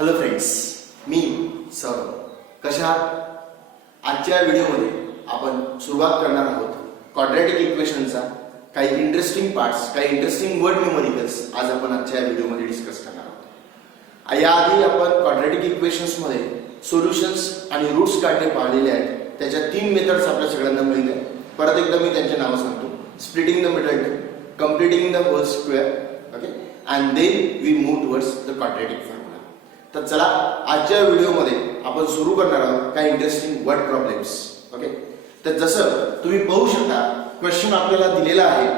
Hello friends, मी सौरभ. कशा आहात? आजच्या व्हिडिओमध्ये आपण सुरुवात करणार आहोत क्वाड्रॅटिक इक्वेशनचा काही इंटरेस्टिंग पार्ट्स, काही इंटरेस्टिंग वर्ड न्यूमरिकल्स आज आपण आजच्या व्हिडिओमध्ये डिस्कस करणार आहोत. याआधी आपण क्वाड्रॅटिक इक्वेशन्समध्ये सोल्युशन्स आणि रूट्स काढणे पाहिलेले आहेत. त्याच्या 3 मेथड्स आपल्या सगळ्यांना माहिती आहेत. परत एकदा मी त्यांचे नाव सांगतो. Splitting the middle term, completing the whole square, okay, and then we move towards the quadratic formula. तर चला आजच्या व्हिडिओमध्ये आपण सुरू करणार आहोत काही इंटरेस्टिंग वर्ड प्रॉब्लेम्स. ओके, तर जसं तुम्ही पाहू शकता क्वेश्चन आपल्याला दिलेला आहे.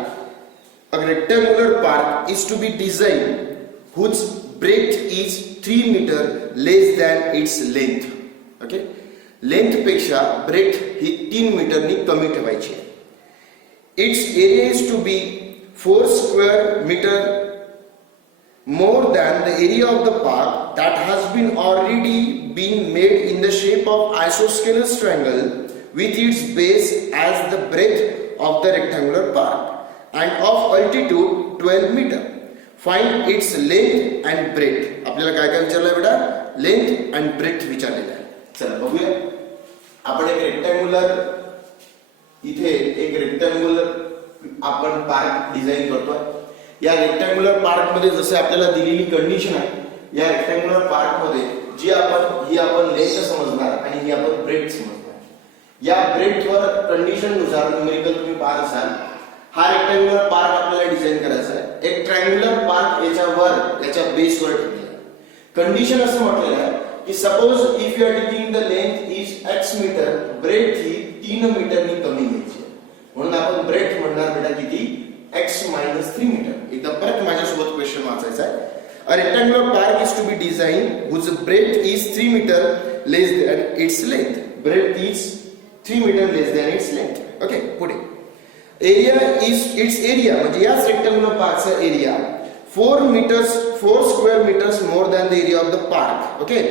A rectangular park is to be design whose breath is 3 metre less than its length. Okay, length पेक्षा ब्रेथ ही 3 मीटरनी कमी ठेवायची आहे. Its area is to be 4 square metre more than the area of the park that has been already been made in the shape of isosceles triangle with its base as the breadth of the rectangular park and of altitude 12 meter. Find its length and breadth. आपल्याला काय काय विचारलंय बेटा? Length and breath विचारलेलं आहे. चला बघूया. आपण एक रेक्टँग्युलर आपण पार्क डिझाइन करतोय. या रेक्टँग्युलर पार्क मध्ये जसे आपल्याला दिलेली कंडिशन आहे, या रेक्टँग्युलर पार्क मध्ये ही आपण लेंथ समजणार आणि ही आपण ब्रेथ समजणार. या ब्रेथ वर कंडिशन नुसार न्यूमेरिकल तुम्ही पाहत असाल. हा रेक्टँग्युलर पार्क आपल्याला डिझाइन करायचा आहे. एक ट्रायंग्युलर पार्क याच्या बेसवर ठेवलेला आहे. कंडिशन असं म्हटलेलं आहे की suppose if you are taking the length is x metre, breath ही 3 मीटरनी कमी घ्यायची आहे. म्हणून आपण ब्रेथ म्हणणार बेटा किती? x minus 3 metre. एकदा परत माझ्यासोबत क्वेश्चन वाचायचा आहे. A rectangular park is to be designed whose breadth is 3 meter less than its length. Breadth is 3 meter less than its length. Okay, पुढे. Its area म्हणजे या rectangular parkचा area 4 square meters more than the area of the park. Okay,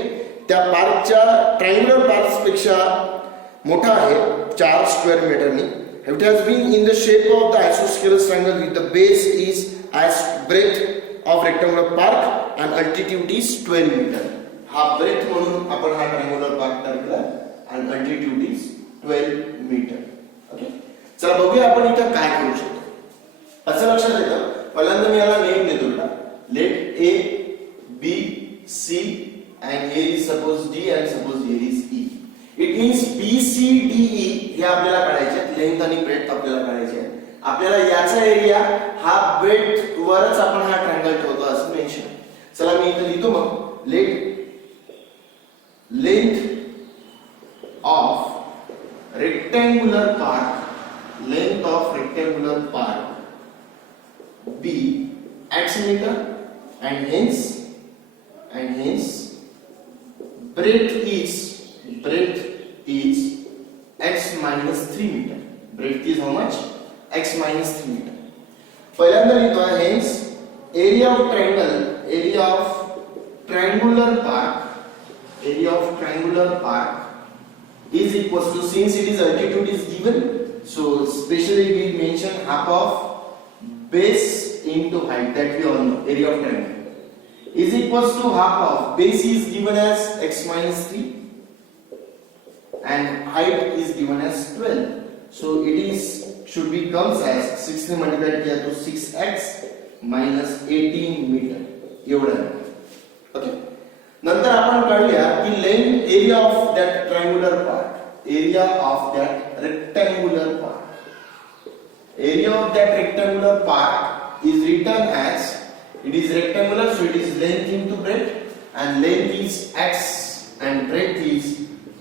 त्या पार्कच्या triangular parks पेक्षा मोठा आहे 4 square मीटरनी. It has been in the shape of the isosceles triangle with the base is as breadth of rectangular park and altitude is 12 meter. हा breadth म्हणून आपण हा triangular park टाकला and altitude is 12 meter. Okay, चला बघूया आपण इथं काय करू शकतो. असं लक्षात येतं. पहिल्यांदा मी याला नेम देतो बेटा. Let A, B, C and here is suppose D and suppose here is E. It means B, C, D, E हे आपल्याला काढायचे आहेत. लेंथ आणि ब्रेथ आपल्याला काढायचे आहे. आपल्याला याचा एरिया हा ब्रेथ वरच आपण हा ट्रायंगल ठेवतो असं मेन्शन. चला मी इथे लिहितो मग. Length of rectangular park B x meter and hence breadth is x minus 3 meter. Breadth is how much? X minus 3 meter. पहिल्यांदा लिहितो आहे hence area of triangular park is equals to, since it is altitude is given, so specially we mention half of base into height, that we all know. Area of triangle is equals to half of base is given as x minus 3 and height is given as 12. So it should be comes as 6 ने multiply KIA तो 6x minus 18 metre एवढं. Okay, नंतर आपण काढूया की length area of that triangular park, area of that rectangular park is written as, it is rectangular, so it is length into breadth, and length is x and breadth is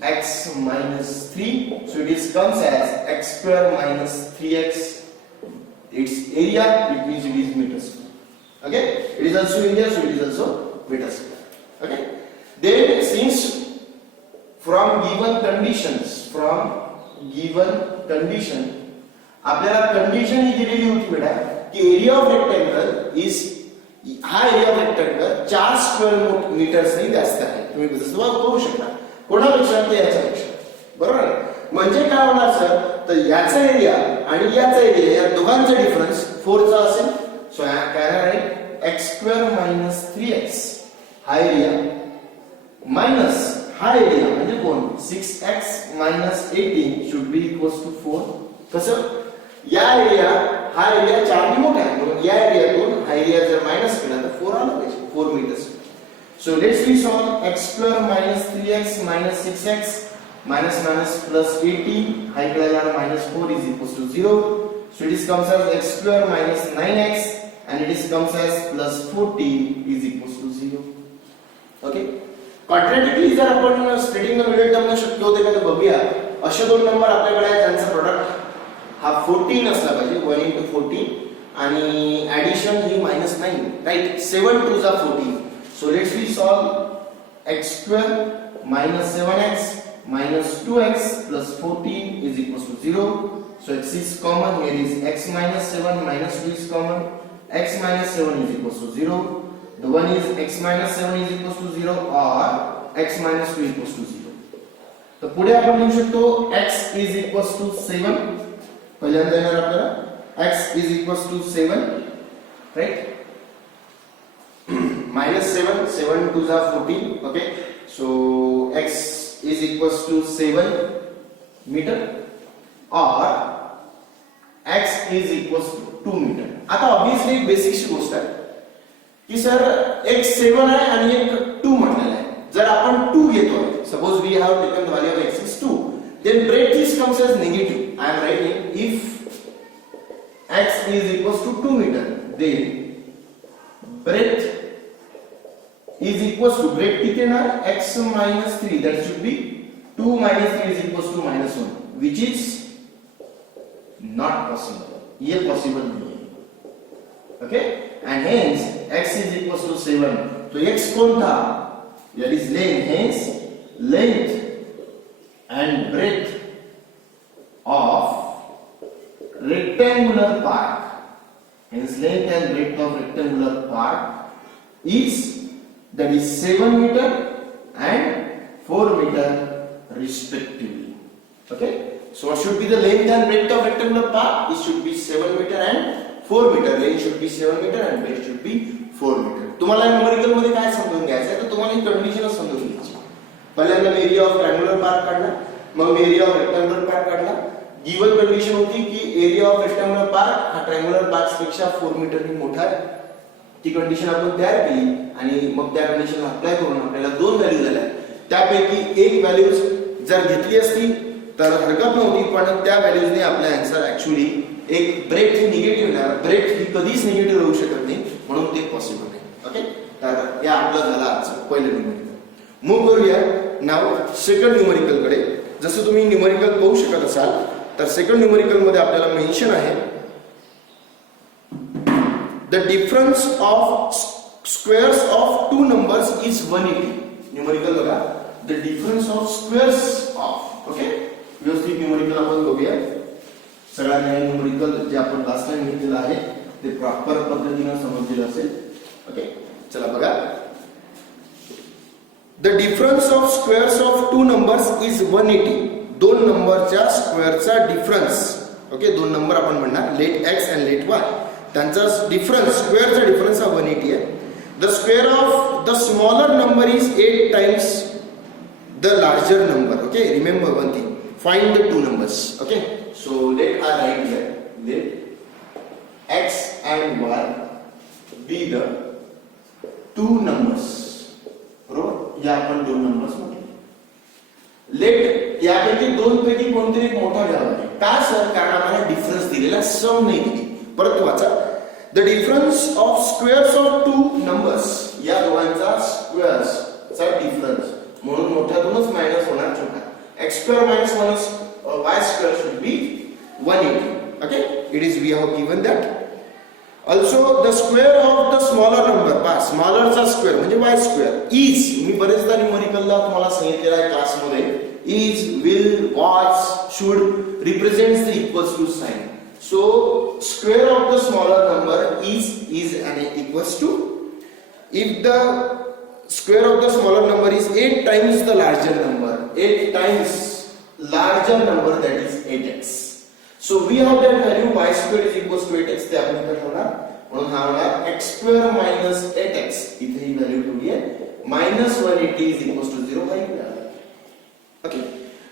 x minus 3, so it is comes as x square minus 3x. Its area, it means it is meter square. Okay, it is also area, so it is also meter square. Okay, then since from given condition आपल्याला condition ही दिलेली होती बेटा की area of rectangle is, हा area of rectangle 4 square मीटर्सनी जास्त आहे. तुम्ही बघू शकता. कोणापेक्षा? तर याच्यापेक्षा. बरोबर आहे. म्हणजे काय होणार सर, तर याचा एरिया आणि याचा एरिया या दोघांचा डिफरन्स 4 चा असेल. सो काय आहे x square minus 3x हा एरिया मायनस हा एरिया म्हणजे कोण 6x minus 18 should be equals to 4. कसं या एरिया हा एरिया 4 ने मोठा आहे म्हणून या एरियातून हा एरिया जर मायनस केला तर 4 आला पाहिजे 4 metres. So let's we solve x square minus 3x minus 6x minus minus plus 18 हा इकडे येणार minus 4 is equals to 0. So it is comes as x square minus 9x and it is comes as plus 14 is equals to 0. Okay. Quadratically जर आपण splitting the middle term शक्य होते का ते बघूया. असे दोन नंबर आपल्याकडे आहेत ज्यांचा प्रोडक्ट हा 14 असला पाहिजे 1 into 14 आणि ऍडिशन ही -9 राइट 7 2 जा 14. So let's we solve x square minus 7x minus 2x plus 14 is equals to 0. So x is common, here is x minus 7 minus 2 is common, x minus 7 is equals to 0. The one is x minus 7 is equals to 0 or x minus 2 equals to 0. तर पुढे आपण लिहू शकतो x is equals to 7. पहिल्यांदा येणार आपल्याला x is equals to 7 right. minus 7 7 2 are 14 okay. So x is equals to 7 meter or x is equals to 2 meter. आता obviously एक बेसिक गोष्ट आहे की सर एक 7 आहे आणि एक 2 म्हटलेला आहे. जर आपण 2 घेतोय suppose we have taken the value of x is 2 then breadth is comes as negative. I am writing if x is equals to 2 meter then breadth is equals to breadth किती येणार x minus 3 that should be 2 minus 3 is equals to minus 1 which is not possible. ये possible नहीं है okay and hence x is equals to 7. तो x कौन था that is length hence length and breadth of rectangular part hence length and breadth of rectangular part is that is 7 meter and 4 meter respectively. Okay, so what should be the length and breadth of rectangular part? It should be 7 meter and 4 meter. Length should be 7 meter and breadth should be 4 meter. तुम्हाला numerical मध्ये काय समजून घ्यायचं आहे तर तुम्हाला एक कंडिशनच समजून घ्यायची. पहिल्यांदा एरिया ऑफ ट्रायंगुलर पार्ट काढला मग एरिया ऑफ रेक्टँग्युलर पार्ट काढला. गिवन कंडिशन होती की एरिया ऑफ रेक्टँग्युलर पार्ट हा ट्रायंगुलर पार्ट पेक्षा 4 मीटर ही मोठा आहे. ती कंडिशन आपण तयार केली आणि मग त्या कंडिशनला अप्लाय करून आपल्याला दोन व्हॅल्यू झाल्या. त्यापैकी एक व्हॅल्यूज जर घेतली असती तर हरकत नव्हती पण त्या व्हॅल्यूजने आपला आन्सर ऍक्च्युअली एक ब्रेथ ही निगेटिव्ह येणार. ब्रेथ ही कधीच निगेटिव्ह राहू शकत नाही म्हणून ते पॉसिबल नाही. ओके तर या आपलं झालं आजचं पहिलं न्यूमेरिकल. मूव करूया नाव सेकंड न्यूमेरिकल कडे. जसं तुम्ही न्यूमेरिकल पाहू शकत असाल तर सेकंड न्यूमेरिकल मध्ये आपल्याला मेन्शन आहे the difference of squares of two numbers is 180. Numerical बघा the difference of squares of okay व्यवस्थित न्यूमेरिकल आपण बघूया. सगळ्यांना न्यूमेरिकल जे आपण लास्ट टाइम घेतलेलं आहे ते प्रॉपर पद्धतीने समजलेलं असेल. ओके चला बघा the difference of squares of two numbers is 180. दोन नंबरच्या स्क्वेअरचा डिफरन्स ओके दोन नंबर आपण म्हणणार let x and let y त्यांचा डिफरन्स स्क्वेअरचा डिफरन्स हा 180 आहे. The square of the smaller number is 8 times the larger number. Okay remember one thing find the two numbers. Okay so let are write here let x and y be the two numbers. बरोबर या आपण दोन numbers म्हटले. Late यापैकी दोन पैकी कोणतरी एक मोठा घ्यावा लागेल. का सर कारण आम्हाला डिफरन्स दिलेला सम नाही दिली. परत वाचा the difference of squares of two numbers या दोघांचा स्क्वेअर्स चा डिफरन्स म्हणून मोठ्यातूनच मायनस होणार छोटा. x square minus 1 y square should be 180. Okay it is we have given that. Also the square of the smaller number पा smaller चा square म्हणजे y square is मी बरेचदा न्यूमेरिकलला तुम्हाला सांगितलेलं आहे क्लासमध्ये is will was should represents the equals to sign. So square of the smaller number is and equals to if the square of the smaller number is 8 times the larger number 8 times larger number that is 8x. So we have that value y square is equals to 8x ते आपण इथे ठेवणार. म्हणून हा होणार x² minus 8x. इथे ही value ठेवली आहे -180 is equals to 0 by okay.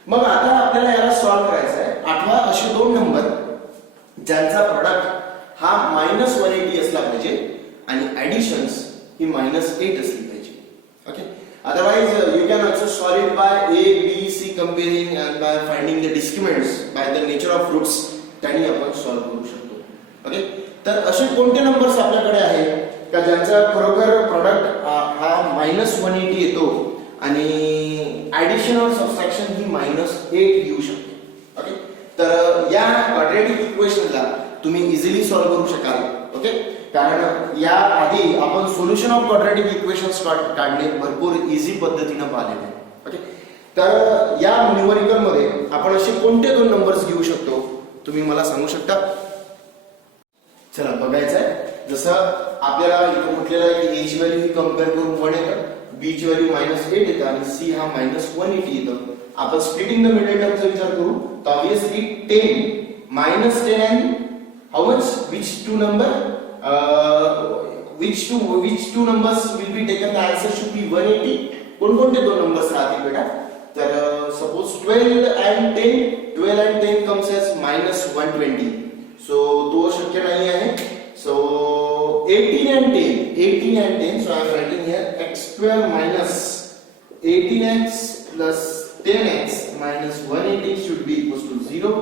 मग आता आपल्याला याला सॉल्व्ह करायचं आहे. आठवा असे दोन नंबर ज्यांचा प्रोडक्ट हा -180 असला पाहिजे आणि ऍडिशन्स ही -8 असली पाहिजे. Okay. Otherwise, you can also solve it by A, B, C comparing and by finding the discriminants by the nature of roots. त्यांनी आपण सॉल्व करू शकतो. ओके. तर असे कोणते नंबर्स आपल्याकडे आहेत का ज्यांचा खरोखर प्रोडक्ट हा -180 येतो आणि ऍडिशन और सबट्रॅक्शन ही -8 येऊ शकते. ओके. तर या क्वाड्रॅटिक इक्वेशनला तुम्ही इझिली सॉल्व करू शकाल. ओके. कारण या आधी आपण सोल्युशन ऑफ क्वाड्रॅटिक इक्वेशन्स काढणे भरपूर इझी पद्धतीने पाहिलेले आहे. ओके. तर या न्यूमेरिकल मध्ये आपण असे कोणते दोन नंबर्स घेऊ शकतो तुम्ही मला सांगू शकता. चला बघायचं आहे. जसं आपल्याला इथे म्हटलेलं आहे की a ची व्हॅल्यू ही कंपेअर करून 1 येतं, b ची व्हॅल्यू -8 येतं आणि c हा -180 येतं. आपण स्प्लिटिंग द मिडल टर्मचा विचार करू तर obviously 10 -10 and how much which two number which two numbers will be taken. The answer should be 180. कोणकोणते दोन नंबर्स राहतील बेटा. तर suppose 12 and 10 comes as -120. So तो शक्य नाही आहे. So 18 and 10. So I am writing here x² minus 18x plus 10x minus 180 should be equals to 0.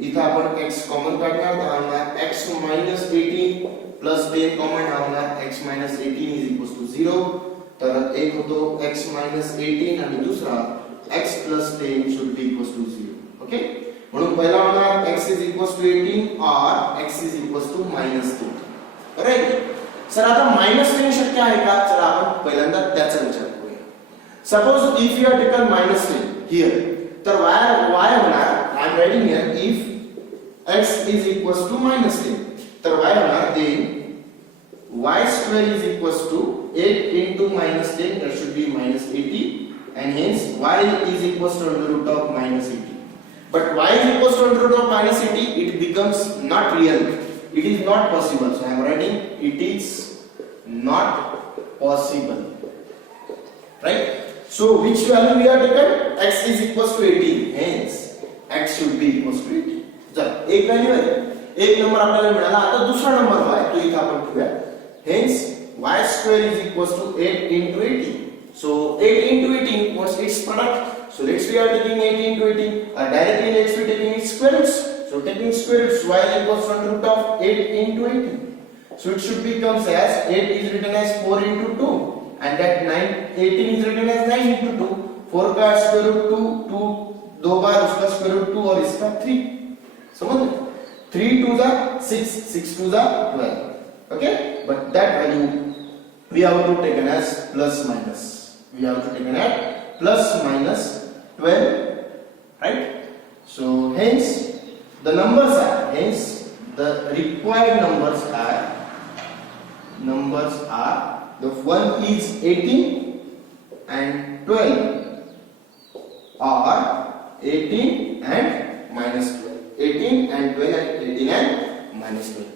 इथं आपण x कॉमन काढणार तर होणार x minus 18 plus 10 कॉमन होणार x minus 18 is equals to 0. तर एक होतो x minus 18 आणि दुसरा x plus 10 should be equals to 0. Okay. म्हणून पहिला होणार x is equals to 18 or x is equals to -10. Right. Sir आता -10 शक्य आहे का. चला आपण पहिल्यांदा त्याचा विचार करूया. Suppose if you are taken -10 here तर y होणार I am writing here if x is equals to -10 तर y होणार then y² is equals to 8 into -10 that should be -80 and hence y is equals to under root of -80. But y is equals to under root of -80 it becomes not real. It is not possible. So I am writing it is not possible. Right? So which value we are taken? X is equals to 18. Hence x should be equals to 18. चल एक value आहे. एक number आपल्याला मिळाला. आता दुसरा number y तो इथे आपण ठेवूया. Hence y² is equals to 8 into 18. So 8 into 18 what's its product? So let's we are taking 8 into 18. Directly let's be taking its square roots. So taking square roots y equals to under root of 8 into 18. So it should becomes as 8 is written as 4 into 2 and that 18 is written as 9 into 2. 4 का square root 2 दो बार उसका square root 2 और इसका 3. समझ में? 3 2 जा 6 6 2 जा 12. Okay? But that value we have to taken as plus minus. We have to taken as plus minus 12. Right? So hence the numbers are the required numbers are the one is 18 and 12 or 18 and minus 12. 18 and 12 and 18 and minus 12.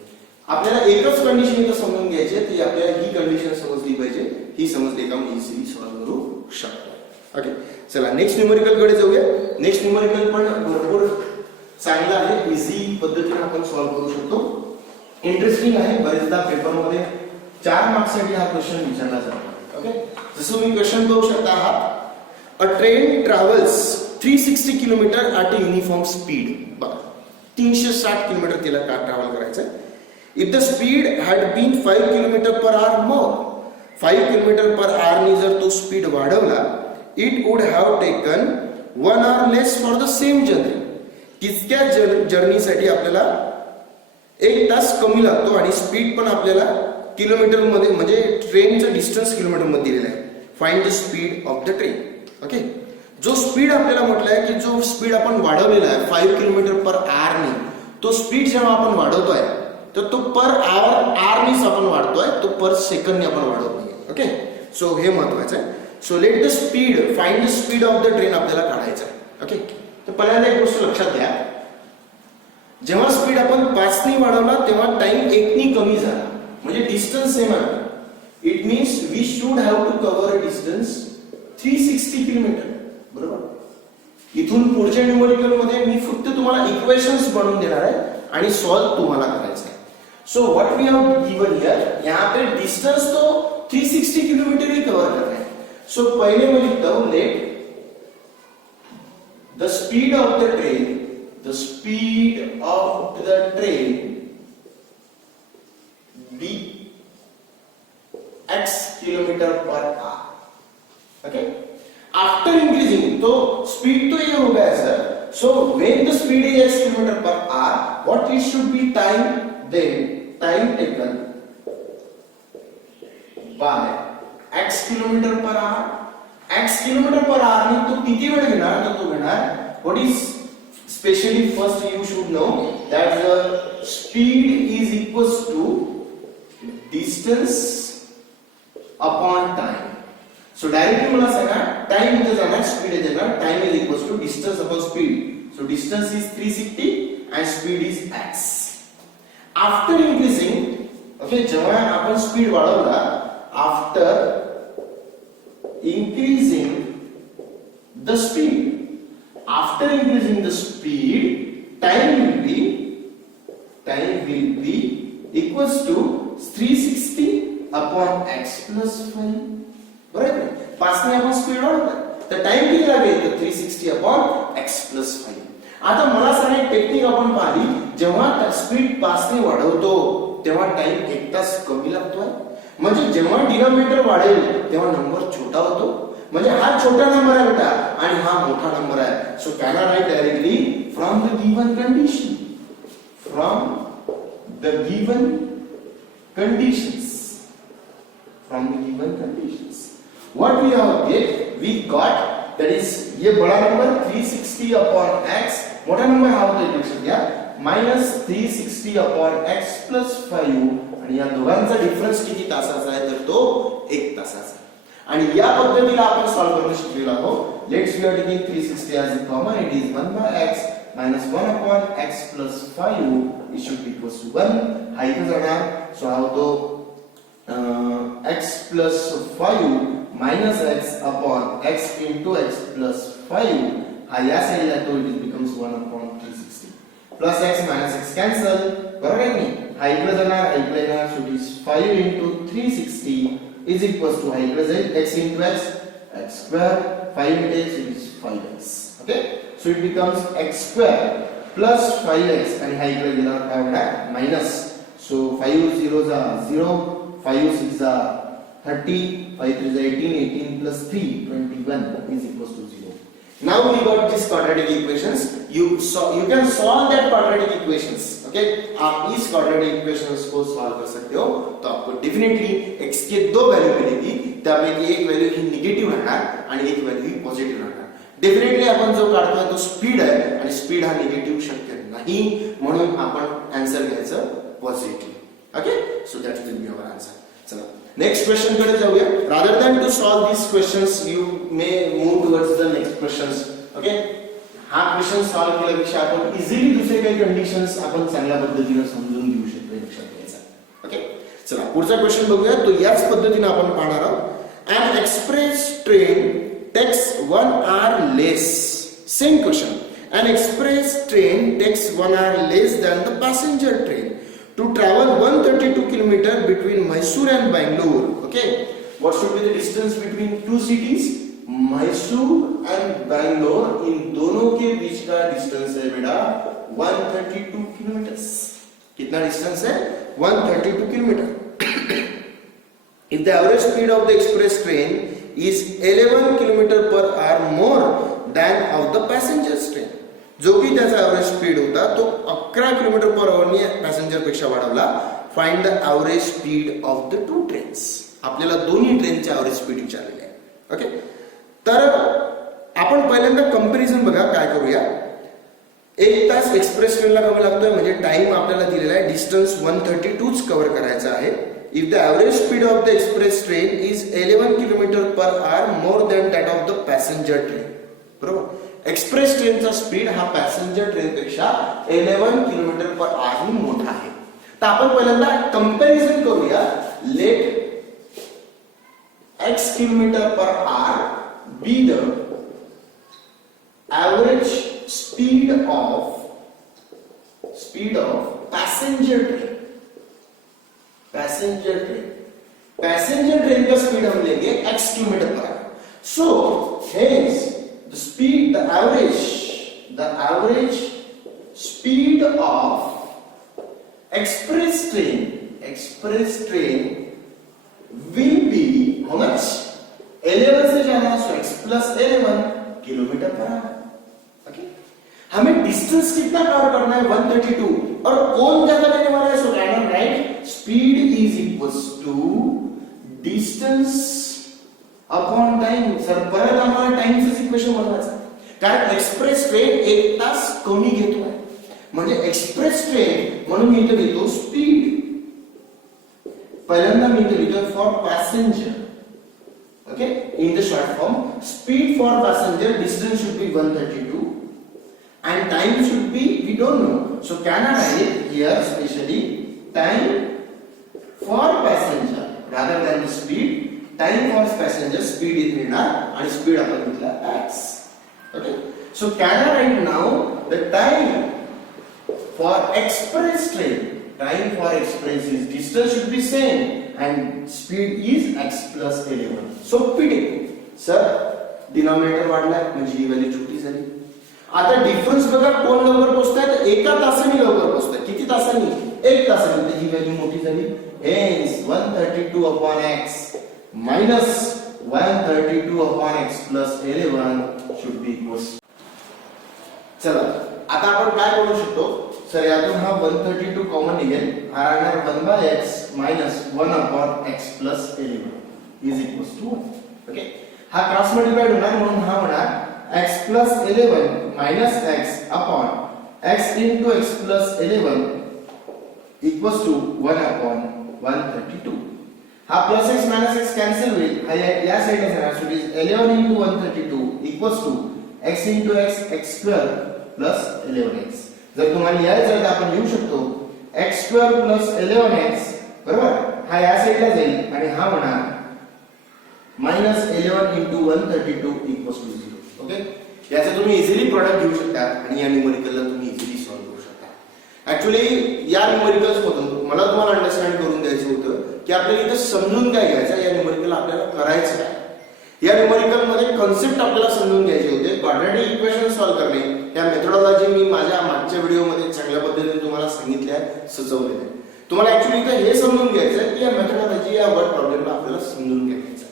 आपल्याला एकच condition इथं समजून घ्यायची ती आपल्याला ही condition समजली पाहिजे. ही समजली का आपण इझिली सॉल्व्ह करू शकतो. ओके. चला नेक्स्ट न्यूमेरिकल कडे जाऊया. नेक्स्ट न्यूमेरिकल पण भरपूर चांगला आहे. इझी पद्धतीने आपण सॉल्व्ह करू शकतो. इंटरेस्टिंग आहे. बरेचदा पेपर मध्ये 4 मार्क्स साठी हा क्वेश्चन विचारला जातो. ओके. जसं तुम्ही क्वेश्चन बघू शकता आहात a train travels 360 kilometre at a uniform speed. बघा 360 किलोमीटर तिला का ट्रॅव्हल करायचं आहे. If the speed had been 5 kilometre per hour more 5 kilometre per hour ने जर तो स्पीड वाढवला it would have taken 1 hour less for the same journey. तितक्या जर्नीसाठी आपल्याला 1 तास कमी लागतो आणि स्पीड पण आपल्याला किलोमीटर मध्ये म्हणजे ट्रेनचं डिस्टन्स किलोमीटर मध्ये दिलेलं आहे. Find the speed of the train. Okay. जो स्पीड आपल्याला म्हटलंय की जो स्पीड आपण वाढवलेला आहे 5 किलोमीटर पर आवर ने तो स्पीड जेव्हा आपण वाढवतोय तर तो पर आवर नीच आपण वाढतोय तो पर सेकंडने आपण वाढवत नाही. ओके. सो हे महत्वाचं आहे. So let the speed find the speed of the train आपल्याला काढायचं आहे. ओके. तर पहिल्यांदा एक गोष्ट लक्षात घ्या. जेव्हा स्पीड आपण 5 ने वाढवला तेव्हा टाइम 1 ने कमी झाला. म्हणजे डिस्टन्स सेम आहे. It means we should have to cover a distance 360 kilometre. बरोबर. इथून पुढच्या न्यूमेरिकल मध्ये मी फक्त तुम्हाला इक्वेशन्स बनवून देणार आहे आणि सॉल्व तुम्हाला करायचं आहे. So what we have given here, यहाँ पे डिस्टेंस तो 360 किलोमीटर ही कवर कर रहे हैं. सो पहले मैं लिखता हूं let the speed of the train, the speed of the train be x kilometre per hour. Okay. After increasing, तो स्पीड तो ये हो गया sir. So when the speed is x kilometre per hour, what it should be time, then time taken by x kilometre per hour. x kilometre per hour ने तो किती वेळ घेणार, तर तो घेणार what is specially first you should know that the speed is equals to distance upon time. So directly मला सांगा time इथे जाणार, speed इथे जाणार. time is equals to distance upon speed. So distance is 360 and speed is x. After increasing, okay, जेव्हा आपण speed वाढवला, after increasing the speed, after increasing the speed, time will be equals to 360 upon x plus 5. बरोबर. 5 ने आपण speed वाढवला तर time किती लागेल, तर 360 अपॉन x प्लस 5. आता मला सांगा टेक्निक आपण पाहिली, जेव्हा स्पीड 5 ने वाढवतो तेव्हा टाइम 1 तास कमी लागतोय. म्हणजे जेव्हा डिनोमिनेटर वाढेल तेव्हा नंबर छोटा होतो. म्हणजे हा छोटा नंबर आहे बेटा आणि हा मोठा नंबर आहे. So can I write directly from the given condition, from the given conditions, from the given conditions what we have get, we got that is ये बड़ा नंबर 360 upon x, मोठा नंबर हा होता इथे लक्षात घ्या minus 360 upon x plus 5 आणि या दोघांचा डिफरन्स किती तासाचा आहे, तर तो 1 तासाचा. आणि या पद्धतीला आपण सॉल्व करून शिकलेलो आहोत. Let's we are taking 360 as a common, it is 1 by x minus 1 upon x plus 5, it should be equals to 1. हा इथे जाणार. सो हा होतो x plus 5 minus x upon x into x plus 5. हा या साइडला तो it becomes 1 upon 360 plus x minus x cancel. बरोबर आहे की हा इकडे जाणार, इकडे येणार. so it is 5 into 360 is equals to हा इकडे जाईल x into x, x square, 5 into x, it is 5x. okay, so it becomes x square plus 5x आणि हा इकडे गेला काय होणार minus. so 5 zeros are 0, 5 6 are 30, 5 3 is 18, 18 plus 3, 21 is equals to 0. Now we got this quadratic equations. You can solve that quadratic equations. Okay, आप इस quadratic equations को solve कर सकते हो. तो आपको definitely x के दो वैल्यू मिलेगी, त्यापैकी एक वैल्यू ही निगेटिव्ह राहणार आणि एक वैल्यू ही पॉझिटिव्ह राहणार. डेफिनेटली आपण जो काढतोय तो स्पीड आहे आणि स्पीड हा निगेटिव्ह शक्य नाही, म्हणून आपण आन्सर घ्यायचं positive. Okay, so that will be our answer. चला नेक्स्ट क्वेश्चन कडे जाऊया. Rather than to solve this questions you may move towards the next questions. Okay, हा क्वेश्चन सॉल्व केल्यापेक्षा आपण इझिली दुसरे काही कंडिशन्स आपण चांगल्या पद्धतीने समजून घेऊ शकतो, लक्षात घ्यायचा. ओके, चला पुढचा क्वेश्चन बघूया. तो याच पद्धतीने आपण पाहणार आहोत. An express train takes 1 hour less. Same question. An express train takes 1 hour less than the passenger train to travel 132 km between Mysore and Bangalore. Okay, what should be the distance between two cities? Mysore and Bangalore. In दोनों के beach का distance है बेटा 132 kilometre. कितना distance है? 132 kilometre. If the average speed of the express train is 11 km per hour more than of the passenger train, जो की त्याचा average speed होता तो 11 किलोमीटर पर आवर ने पॅसेंजर पेक्षा वाढवला. Find the average speed of the two trains. आपल्याला दोन्ही ट्रेनचे एव्हरेज स्पीड विचारलेले आहे. ओके, तर आपण पहिल्यांदा कंपॅरिझन बघा काय करूया. 1 तास एक्सप्रेस ट्रेनला कमी लागतोय म्हणजे टाइम आपल्याला दिलेला आहे, डिस्टन्स 132 कव्हर करायचा आहे. If the average speed of the express train is 11 km per hour more than that of the passenger train. बरोबर, एक्सप्रेस ट्रेनचा स्पीड हा पॅसेंजर ट्रेन पेक्षा 11 km per hour मोठा आहे. तर आपण पहिल्यांदा कंपॅरिझन करूया. Let x kilometre per hour be the average speed of passenger train का स्पीड हम लेंगे x kilometre per hour. So hence the average speed of express train will be how much? 11 से जाना है, so x plus 11 kilometre per hour. Okay, हमें distance कितना cover करना है? 132. और कौन ज्यादा लेने वाला है? So can write speed is equals to distance upon time. Sir परत आम्हाला टाइमचं इक्वेशन बनवायचं, कारण एक्सप्रेस ट्रेन 1 तास कमी घेतोय, म्हणजे एक्सप्रेस ट्रेन म्हणून मी इथे लिहितो स्पीड. पहिल्यांदा मी इथे लिहितो for passenger. Okay, in the short form speed for passenger distance should be 132 and time should be we don't know, so can I write here specially time for passenger rather than the speed. Time for passenger speed is लिहिणार आणि speed आपण घेतला x. Okay, so can I write now the time for express train? Time for express is distance should be same and speed is x plus 11. So PD sir denominator वाढला म्हणजे ही value छोटी झाली. आता difference बघा, कोण लवकर पोहोचतात? एका तासाने लवकर पोहोचतात. किती तासांनी? 1 तासाने. तर ही व्हॅल्यू मोठी झाली. Hence 132 upon x minus 132 upon x plus 11 should be equals. चला आता आपण काय करू शकतो? सर यातून हा 132 कॉमन निघेल, हा राहणार 1/x minus 1 upon x plus 11 is equals to 1. Okay, हा क्रॉस मल्टिप्लाइड होणार म्हणून हा होणार x plus 11 minus x upon x into x plus 11 equals to 1 upon 132. हा plus x minus x cancel होईल, हा या साइडला जाणार. So it is 11 into 132 equals to x into x x square plus 11x. जर तुम्हाला यायचं तर आपण लिहू शकतो x square plus 11x बरोबर. हा या साइडला जाईल आणि हा होणार minus 11 into 132 equals to 0. Okay, याचं तुम्ही इझिली प्रॉडक्ट घेऊ शकता आणि या न्यूमेरिकलला तुम्ही इझिली सॉल्व्ह करू शकता. ऍक्च्युअली या न्यूमेरिकल्स मधून मला तुम्हाला अंडरस्टँड करून द्यायचं होतं की आपल्याला इथे समजून काय घ्यायचं, या न्यूमेरिकल आपल्याला करायचं काय. या न्यूमेरिकल मध्ये कन्सेप्ट आपल्याला समजून घ्यायचे होते. क्वाड्रॅटिक इक्वेशन सॉल्व्ह करणे या मेथोडॉलॉजी मी माझ्या मागच्या व्हिडिओमध्ये चांगल्या पद्धतीने तुम्हाला सांगितल्या, सुचवलेल्या आहे. तुम्हाला ऍक्च्युअली इथे हे समजून घ्यायचं आहे की या मेथोडॉलॉजी या वर्ड प्रॉब्लेमला आपल्याला समजून घ्यायचं.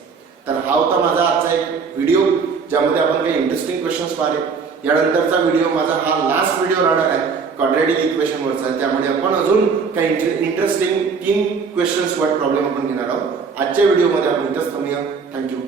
तर हा होता माझा आजचा एक व्हिडिओ ज्यामध्ये आपण काही इंटरेस्टिंग क्वेश्चन्स पाहिले. यानंतरचा व्हिडिओ माझा हा लास्ट व्हिडिओ राहणार आहे क्वाड्रॅटिक इक्वेशन वरचा, त्यामध्ये आपण अजून काही इंटरेस्टिंग 3 क्वेश्चन्स वर्ड प्रॉब्लेम आपण घेणार आहोत. आजच्या व्हिडिओमध्ये आपण इथेच थांबूया. थँक्यू.